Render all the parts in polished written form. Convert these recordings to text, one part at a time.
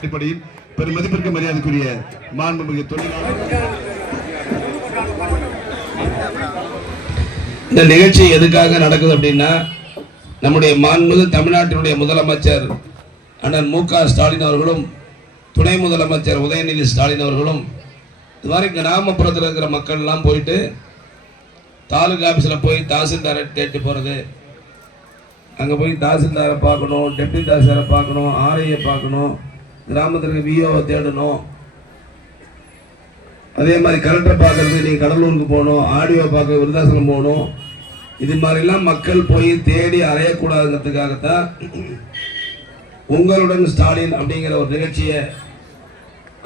அடிப்படையில் பெருமதிப்பிற்கு மரியாதைக்குரிய மாண்புமிகு தொழிலாளர் இந்த நிகழ்ச்சி எதுக்காக நடக்குது அப்படின்னா, நம்முடைய மாண்புமிகு தமிழ்நாட்டினுடைய முதலமைச்சர் அண்ணன் மு.க. ஸ்டாலின் அவர்களும் துணை முதலமைச்சர் உதயநிதி ஸ்டாலின் அவர்களும் இது மாதிரி கிராமப்புறத்தில் இருக்கிற மக்கள் எல்லாம் போயிட்டு தாலுகா ஆஃபீஸில் போய் தாசில்தாரை தேடி போகிறது, அங்கே போய் தாசில்தாரை பார்க்கணும், டெப்டி தாசில்தாரை பார்க்கணும், ஆர்ஐயை பார்க்கணும், கிராமத்திற்கு விஓவை தேடணும், அதே மாதிரி கலெக்டர் பார்க்கறது நீங்கள் கடலூருக்கு போகணும், ஆடியோ பார்க்க விருதாசலம் போகணும். இது மாதிரிலாம் மக்கள் போய் தேடி அலையக்கூடாதுங்கிறதுக்காகத்தான் உங்களுடன் ஸ்டாலின் அப்படிங்கிற ஒரு நிகழ்ச்சியை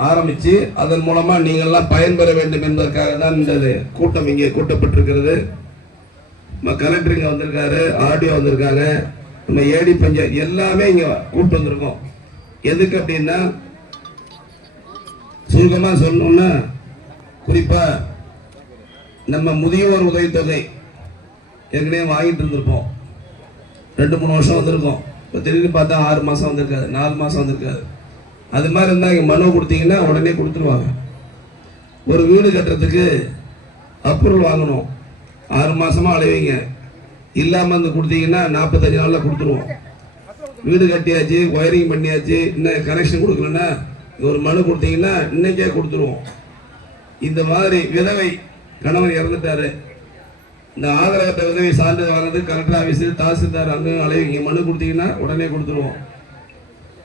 ஆரம்பித்து அதன் மூலமாக நீங்கள்லாம் பயன்பெற வேண்டும் என்பதற்காக தான் இந்த கூட்டம் இங்கே கூட்டப்பட்டிருக்கிறது. நம்ம கலெக்டர் இங்கே வந்திருக்காரு, ஆடியோ வந்திருக்காங்க, நம்ம ஏடி பஞ்சாயத்து எல்லாமே இங்கே கூப்பிட்டு வந்திருக்கோம். எதுக்கு அப்படின்னா, சுருக்கமாக சொல்லணும்னா, குறிப்பாக நம்ம முதியோர் உதவித்தொகை ஏற்கனவே வாங்கிட்டு இருந்திருப்போம். 2-3 வருஷம் வந்திருக்கோம். இப்போ திடீர்னு பார்த்தா 6 மாதம் வந்திருக்காது, 4 மாதம் வந்திருக்காது. அது மாதிரி இருந்தால் இங்கே மனு கொடுத்தீங்கன்னா உடனே கொடுத்துருவாங்க. ஒரு வீடு கட்டுறதுக்கு அப்ரூவல் வாங்கணும், 6 மாதமாக அலைவீங்க. இல்லாமல் வந்து கொடுத்தீங்கன்னா 45 நாளில் கொடுத்துருவோம். வீடு கட்டியாச்சு, ஒயரிங் பண்ணியாச்சு, இன்னும் கனெக்ஷன் கொடுக்கலன்னா ஒரு மனு கொடுத்தீங்கன்னா இன்னைக்கே கொடுத்துருவோம். இந்த மாதிரி விதவை கணவர் இறந்துட்டாரு, இந்த ஆதரவற்ற விதவை சான்றிதழ் வாங்குறது கலெக்டர் ஆஃபீஸு தாசில்தார் அங்கே அலைவீங்க. மனு கொடுத்தீங்கன்னா உடனே கொடுத்துருவோம்.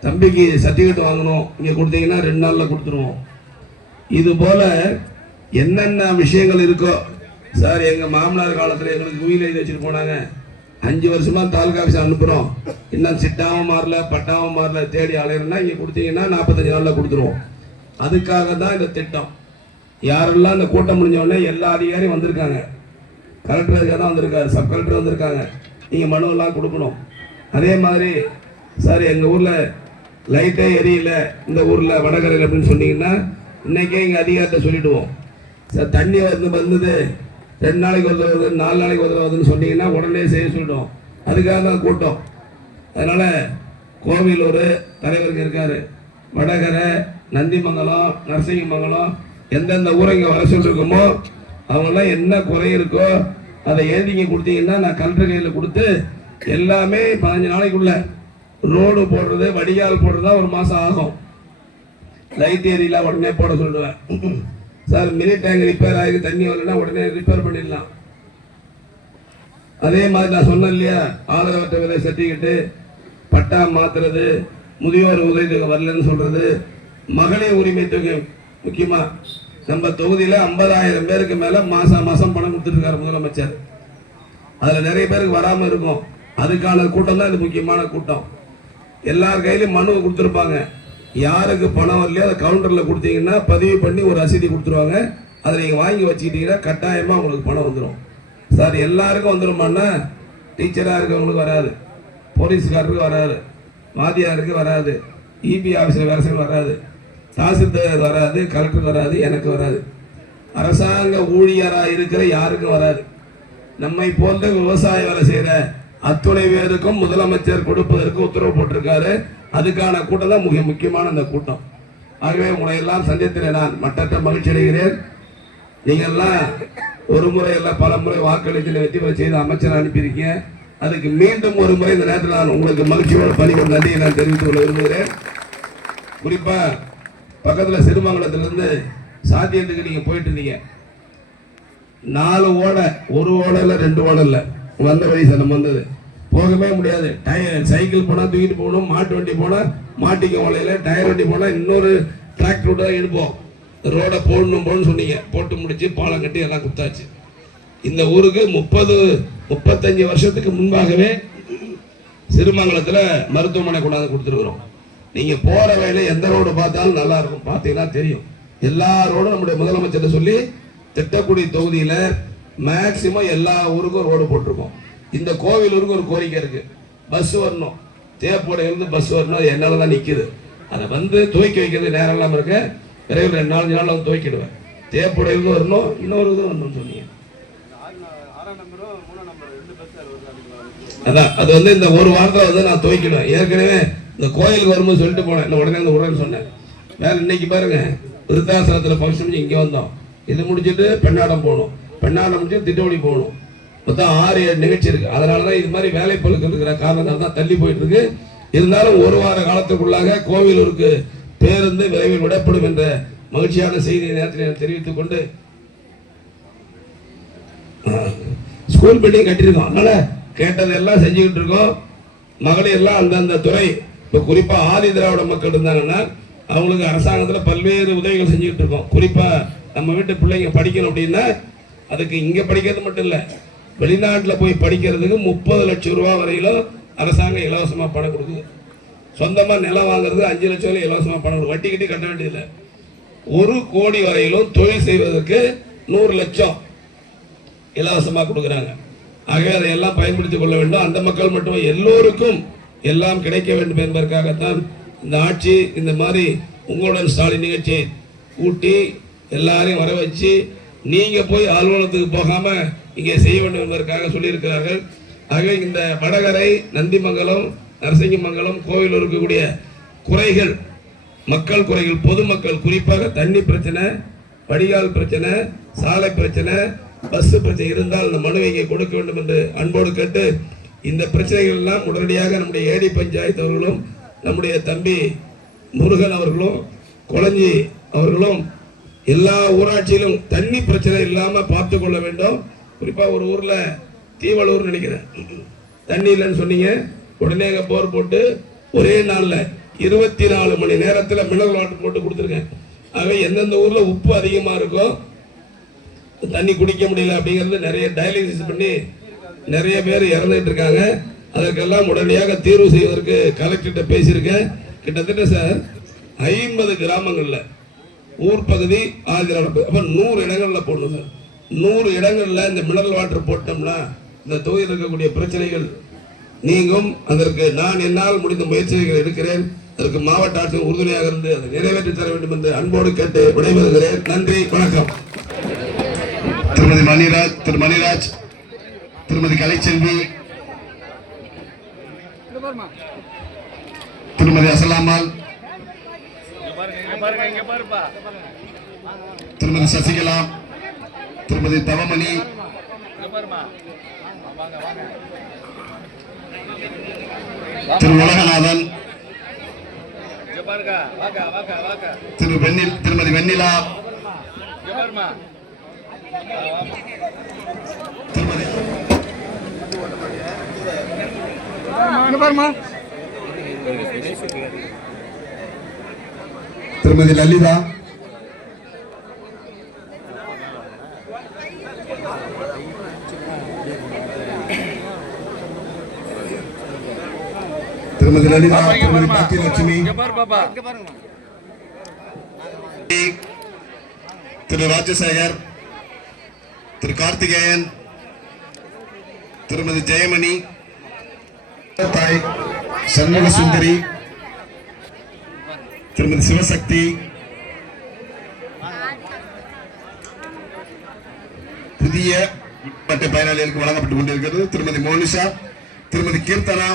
தம்பிக்கு சர்டிஃபிகேட் வாங்கணும், இங்கே கொடுத்தீங்கன்னா 2 நாளில் கொடுத்துருவோம். இது போல் என்னென்ன விஷயங்கள் இருக்கோ. சார், எங்கள் மாமனார் காலத்தில் எங்களுக்கு உயிர் எழுதி வச்சுட்டு போனாங்க, 5 வருஷமாக தாலுகா ஆஃபீஸ் அனுப்புகிறோம், இன்னும் சிட்டாவும் மாறல பட்டாவும் மாறல, தேடி அலையிறோன்னா இங்கே கொடுத்தீங்கன்னா 45 நாளில் கொடுத்துருவோம். அதுக்காக தான் இந்த திட்டம். யாரெல்லாம் இந்த கூட்டம் முடிஞ்சோடனே எல்லா அதிகாரியும் வந்திருக்காங்க. கலெக்டர் அதுக்காக தான் வந்திருக்காரு, சப் கலெக்டர் வந்திருக்காங்க. நீங்கள் மனுவெல்லாம் கொடுக்கணும். அதே மாதிரி சார், எங்கள் ஊரில் லைட்டே எரியல, இந்த ஊரில் வடகரையில் அப்படின்னு சொன்னீங்கன்னா இன்றைக்கே இங்கே அதிகாரத்தை சொல்லிவிடுவோம். சார், தண்ணி வந்தது 2 நாளைக்கு ஒரு வருது, 4 நாளைக்கு ஒரு வருதுன்னு சொன்னீங்கன்னா உடனே செய்ய சொல்லிவிடுவோம். அதுக்காக தான் கூட்டம். அதனால் கோவிலூர் தலைவருக்கு இருக்கார், வடகரை, நந்திமங்கலம், நரசிங்கமங்கலம், எந்தெந்த ஊரை இங்கே வர சொல்லியிருக்கோமோ அவங்கெல்லாம் என்ன குறை இருக்கோ அதை எழுதிங்க கொடுத்தீங்கன்னா நான் கலெக்டர் கையில் கொடுத்து எல்லாமே 15 நாளைக்குள்ள ரோடு போடுறது, வடிகால் போடுறதா 1 மாதம் ஆகும். லைட் ஏரியில உடனே போட சொல்லுவேன். சார், மினி டேங்க் ரிப்பேர் ஆகி தண்ணி வரலன்னா உடனே ரிப்பேர் பண்ணிடலாம். அதே மாதிரி நான் சொன்னேன் இல்லையா, ஆதரவற்ற விலை சர்டிஃபிகேட்டு, பட்டா மாத்துறது, முதியோர் உதவித்தொகை வரலன்னு சொல்றது, மகளிர் உரிமை தொகை. முக்கியமா நம்ம தொகுதியில 50,000 பேருக்கு மேல மாசம் பணம் கொடுத்துருக்காரு முதலமைச்சர். அதுல நிறைய பேருக்கு வராம இருக்கும். அதுக்கான கூட்டம் தான் இது முக்கியமான கூட்டம். எல்லார் கையிலும் மனு கொடுத்துருப்பாங்க. யாருக்கு பணம் வரலையோ அதை கவுண்டர்ல கொடுத்தீங்கன்னா பதிவு பண்ணி ஒரு ரசீதி கொடுத்துருவாங்க. அதை நீங்க வாங்கி வச்சுக்கிட்டீங்கன்னா கட்டாயமா உங்களுக்கு பணம் வந்துடும். சார், எல்லாருக்கும் வந்துடுமான்னா டீச்சரா இருக்கவங்களுக்கு வராது, போலீஸ்காரருக்கு வராது, வாத்தியாருக்கு வராது, இபி ஆஃபீஸில் வேலை செய்ய வராது, தாசில்தார் வராது, கலெக்டர் வராது, எனக்கு வராது. அரசாங்க ஊழியராக இருக்கிற யாருக்கும் வராது. நம்மை போன்ற விவசாய வேலை செய்கிற அத்துணை பேருக்கும் முதலமைச்சர் கொடுப்பதற்கு உத்தரவு போட்டிருக்காரு. அதுக்கான கூட்டம் தான் மிக முக்கியமான அந்த கூட்டம். ஆகவே உங்களை எல்லாம் சந்தித்தில் நான் மட்டற்ற மகிழ்ச்சி அடைகிறேன். நீங்கள்லாம் ஒரு முறை இல்லை பல முறை வாக்களித்து வெற்றி பெற செய்து அமைச்சர் அனுப்பியிருக்கீங்க. அதுக்கு மீண்டும் ஒரு முறை இந்த நேரத்தில் நான் உங்களுக்கு மகிழ்ச்சியோடு பணிபுரியும் நன்றியை நான் தெரிவித்துக் கொள்ள விரும்புகிறேன். குறிப்பாக பக்கத்தில் சிறுமங்கலத்திலிருந்து சாத்தியத்துக்கு நீங்கள் போயிட்டு இருந்தீங்க. 4 ஓடை, 1 ஓடை இல்லை 2 ஓடை இல்லை, வந்த வழி சார் நம்ம வந்தது. போகவே முடியாது. சைக்கிள் போனால் தூக்கிட்டு போகணும், மாட்டு வண்டி போனால் மாட்டிக்க ஓலையில், டயர் வண்டி போனால் இன்னொரு டிராக்டர் தான் எடுப்போம். ரோடை போடணும்னு சொன்னீங்க, போட்டு முடிச்சு பாலம் கட்டி எல்லாம் கொடுத்தாச்சு. இந்த ஊருக்கு 30-35 வருஷத்துக்கு முன்பாகவே சிறுமங்கலத்தில் மருத்துவமனை கொண்டாந்து கொடுத்துருக்குறோம். நீங்கள் போகிற வழியில் எந்த ரோடு பார்த்தாலும் நல்லா இருக்கும், பார்த்தீங்கன்னா தெரியும். எல்லா ரோடும் நம்முடைய முதலமைச்சர் சொல்லி திட்டக்குடி தொகுதியில் மேக்சிமம் எல்லா ஊருக்கும் ரோடு போட்டிருக்கோம். இந்த கோவிலூருக்கு ஒரு கோரிக்கை இருக்கு, பஸ் வரணும், தேப்போடையிலிருந்து பஸ் வரணும். அது என்னால் தான் நிற்குது. அதை வந்து துவக்கி வைக்கிறது நேரம் இல்லாமல் இருக்க, விரைவில் 2-4 நாள் வந்து துவக்கிடுவேன். தேப்போடையிலிருந்து வரணும், இன்னொரு இது வரணும்னு சொன்னீங்க. அதான் அது வந்து இந்த ஒரு வாரத்தில் வந்து நான் துவைக்கணும். ஏற்கனவே இந்த கோயிலுக்கு வரும்போது சொல்லிட்டு போனேன், இந்த உடனே வந்து உடனே சொன்னேன். வேற இன்னைக்கு பாருங்க விருத்தாசனத்தில் ஃபங்க்ஷன் இங்கே வந்தோம், இது முடிச்சுட்டு பெண்ணாடம் போகணும், பெண்ணாடம் முடிச்சு திட்டவழி போகணும். மொத்தம் 6-7 நிகழ்ச்சி இருக்கு. அதனால தான் இது மாதிரி வேலை பழுக்கள் இருக்கிற காரணத்தால் தான் தள்ளி போயிட்டு இருக்கு. இருந்தாலும் ஒரு வார காலத்துக்குள்ளாக கோவிலூருக்கு பேருந்து விரைவில் விடப்படும் என்ற மகிழ்ச்சியான செய்தியை நேரத்தில் தெரிவித்துக் கொண்டு ஸ்கூல் பில்டிங் கட்டியிருக்கோம். அதனால கேட்டதெல்லாம் செஞ்சுக்கிட்டு இருக்கோம். மகளிர்லாம் அந்தந்த துறை, இப்போ குறிப்பா ஆதி திராவிட மக்கள் இருந்தாங்கன்னா அவங்களுக்கு அரசாங்கத்தில் பல்வேறு உதவிகள் செஞ்சுக்கிட்டு இருக்கோம். குறிப்பா நம்ம வீட்டு பிள்ளைங்க படிக்கணும் அப்படின்னா அதுக்கு இங்க படிக்கிறது மட்டும் இல்லை, வெளிநாட்டில் போய் படிக்கிறதுக்கு 30 லட்சம் ரூபா வரையிலும் அரசாங்கம் இலவசமாக பணம் கொடுக்குது. சொந்தமாக நிலம் வாங்குறது 5 லட்சம் வரை இலவசமாக பணம் கொடுக்கும், வட்டி கட்டி கட்ட வேண்டியதில்லை. 1 கோடி வரையிலும் தொழில் செய்வதற்கு 100 லட்சம் இலவசமாக கொடுக்குறாங்க. ஆகவே அதையெல்லாம் பயன்படுத்திக் கொள்ள வேண்டும். அந்த மக்கள் மட்டும் எல்லோருக்கும் எல்லாம் கிடைக்க வேண்டும் என்பதற்காகத்தான் இந்த ஆட்சி இந்த மாதிரி உங்களுடன் ஸ்டாலின் நிகழ்ச்சியை கூட்டி எல்லாரையும் வர வச்சு நீங்க போய் அலுவலகத்துக்கு போகாம இங்கே செய்ய வேண்டும் என்பதற்காக சொல்லியிருக்கிறார்கள். ஆகவே இந்த வடகரை, நந்திமங்கலம், நரசிங்கமங்கலம் கோவில் இருக்கக்கூடிய குறைகள், மக்கள் குறைகள், பொதுமக்கள் குறிப்பாக தண்ணி பிரச்சனை, வடிகால் பிரச்சனை, சாலை பிரச்சனை, பஸ் பிரச்சனை இருந்தால் அந்த மனுவை இங்கே கொடுக்க வேண்டும் என்று அன்போடு கேட்டு, இந்த பிரச்சனைகள் எல்லாம் உடனடியாக நம்முடைய ஏடி பஞ்சாயத்து அவர்களும் நம்முடைய தம்பி முருகன் அவர்களும் கொளஞ்சி அவர்களும் எல்லா ஊராட்சியிலும் தண்ணி பிரச்சனை இல்லாம பார்த்து கொள்ள வேண்டும். குறிப்பா ஒரு ஊர்ல தீவளூர் நினைக்கிறேன், தண்ணி இல்லைன்னு சொன்னீங்க, உடனே போர் போட்டு ஒரே நாள்ல 24 மணி நேரத்துல மினரல் வாட்டர் போட்டு கொடுத்துருக்கேன். ஆகவே எந்தெந்த ஊர்ல உப்பு அதிகமா இருக்கோ, தண்ணி குடிக்க முடியல அப்படிங்கிறது நிறைய டயாலிசிஸ் பண்ணி நிறைய பேர் இறந்துட்டு இருக்காங்க. அதற்கெல்லாம் உடனடியாக தீர்வு செய்வதற்கு கலெக்டர்கிட்ட பேசியிருக்கேன். கிட்டத்தட்ட சார் 50 கிராமங்கள்ல ஊர் பகுதி ஆதிராவிட அப்ப 100 இடங்கள்ல போடணும் சார். 100 இடங்கள்ல இந்த மினரல் வாட்டர் போட்டோம்னா இந்த தொகுதியில் இருக்கக்கூடிய பிரச்சனைகள் நீங்கும். அதற்கு நான் என்னால் முடிந்த முயற்சிகள் எடுக்கிறேன். அதற்கு மாவட்ட ஆட்சியர் உறுதுணையாக இருந்து அதை நிறைவேற்றி தர வேண்டும் என்று அன்போடு கேட்டு விடைபெறுகிறேன். நன்றி, வணக்கம். திருமதி மணிராஜ், திரு மணிராஜ், திருமதி கலைச்செல்வி, திருமதி அசலாமால், திருமதி சசிகலா, திருமதி தவமணி, திரு உலகநாதன், திருமதி வெண்ணிலா, திருமதி லலிதா, திருமதி லலிதா, திருமதி பாக்கியலட்சுமி, திரு ராஜசேகர், திரு கார்த்திகேயன், திருமதி ஜெயமணி, தாய் சண்முக சுந்தரி, திருமதி சிவசக்தி, புதிய அட்டை பயனாளிகளுக்கு வழங்கப்பட்டுக் கொண்டிருக்கிறது. திருமதி மோனிஷா, திருமதி கீர்த்தனா,